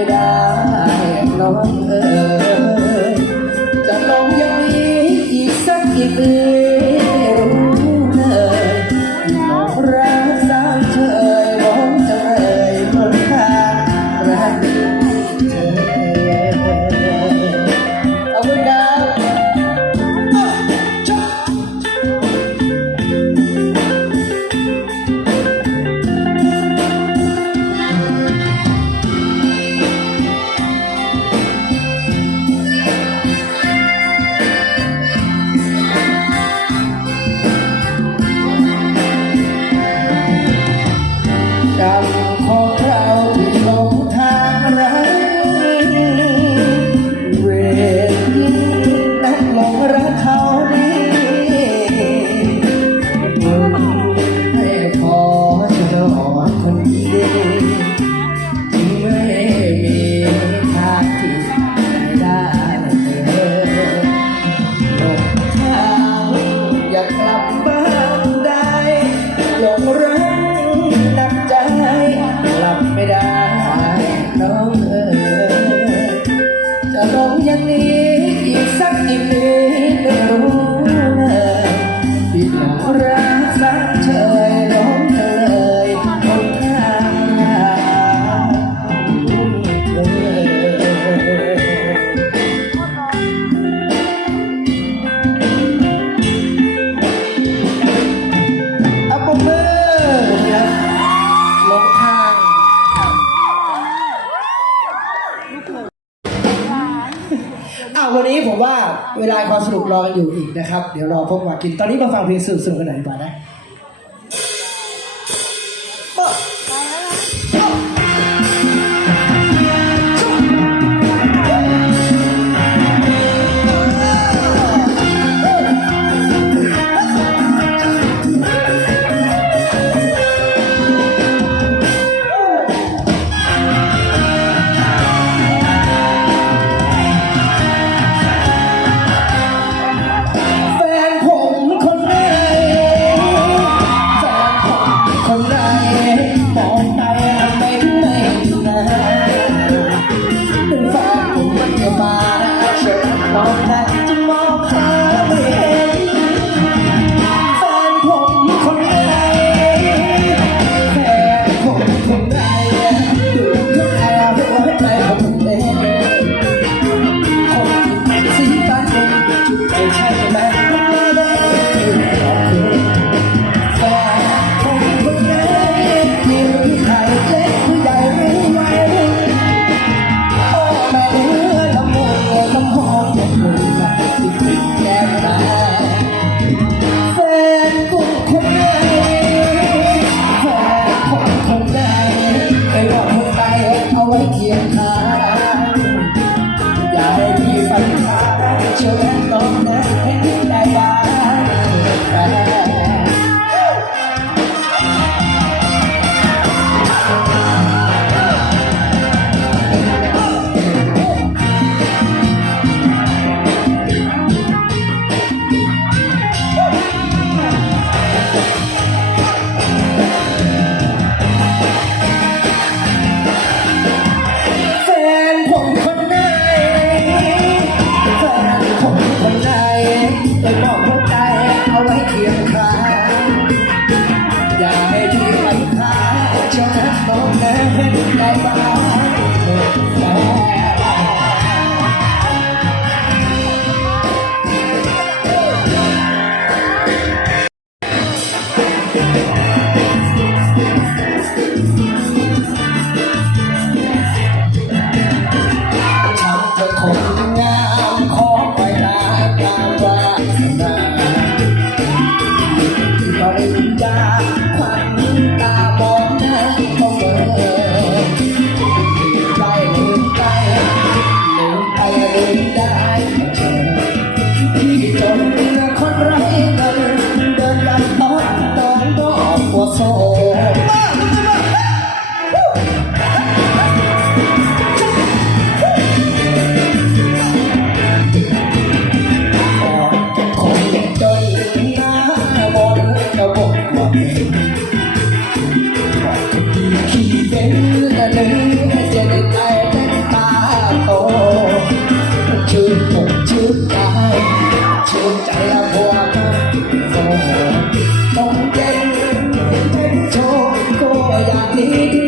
ไม่ได้น้อง Yeah. วันนี้ผมว่าเวลาความสนุกรอกันอยู่อีกนะครับ เดี๋ยวรอพบกันกิน ตอนนี้มาฟังเพลงสนุกๆกันหน่อยดีกว่านะ need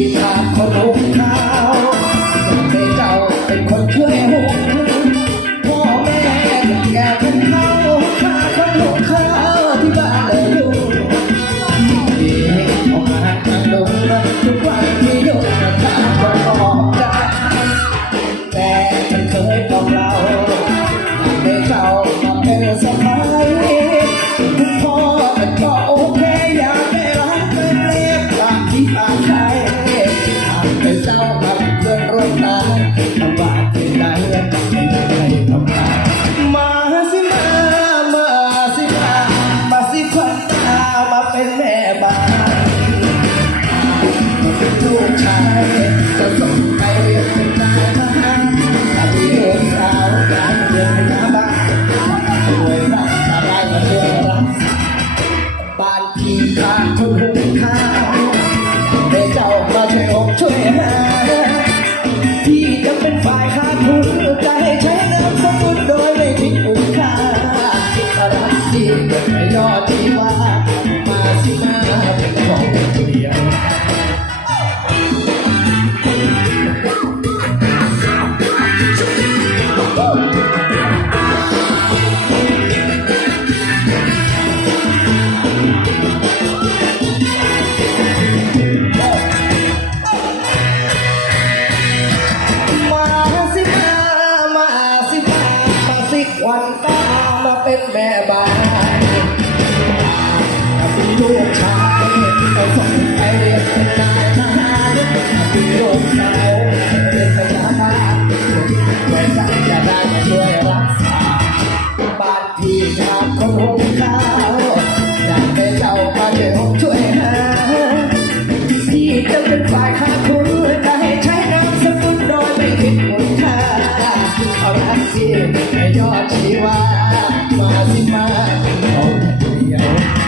vida como ที่จะเป็นฝ่ายขาดทุนใจใช้เงินสกุลโดยไม่คิดคุณค่ารักจริงไม่ยอดที่มา ทักซี่ไม่ยอดชีวามาสิมาเอาเดียว